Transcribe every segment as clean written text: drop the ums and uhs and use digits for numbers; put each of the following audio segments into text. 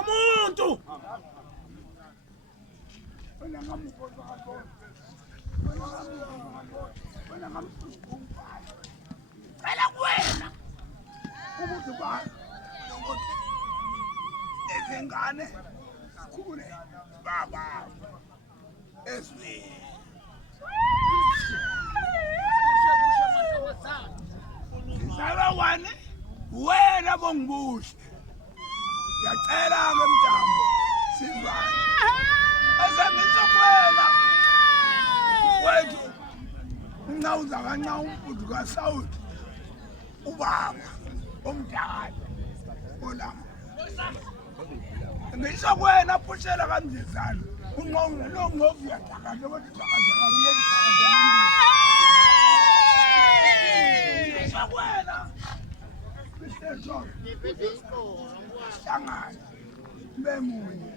umuntu cela kuwena ukuthi bani ukuthi izingane khule baba eswini Sabawane wena bongibuhle ngiyacela ke mntambo sizwane esengizokwela wethu uncawuza kancane umfudu kaSawuthi ubaba omdala olama ngisho kwena phushela kamzezana unqonqo lo ngovu yathakaza ukuthi thakaza ngisho kwena hlangana bemunye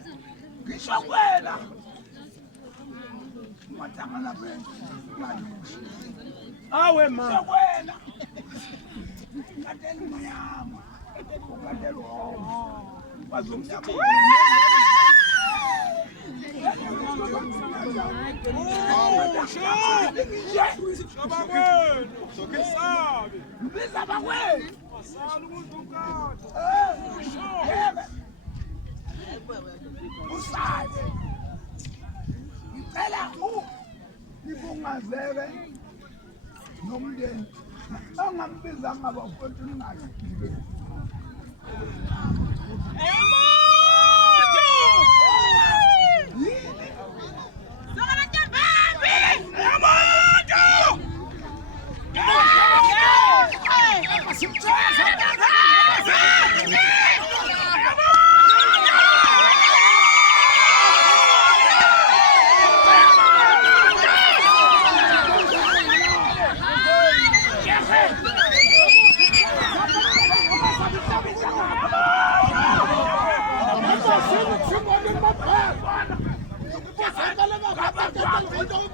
ngisho kwena mathangana bentu malusha awe ma ngisho kwena ngatela umnyama ngatela uhomo bazomnyama Mbiza bakwenu asala umuntu ukade usale ngicela nibungazeke nomndeni angambiza ngabafowethu ningayiphile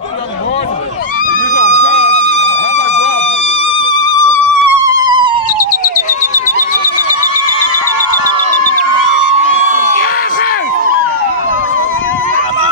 Good morning.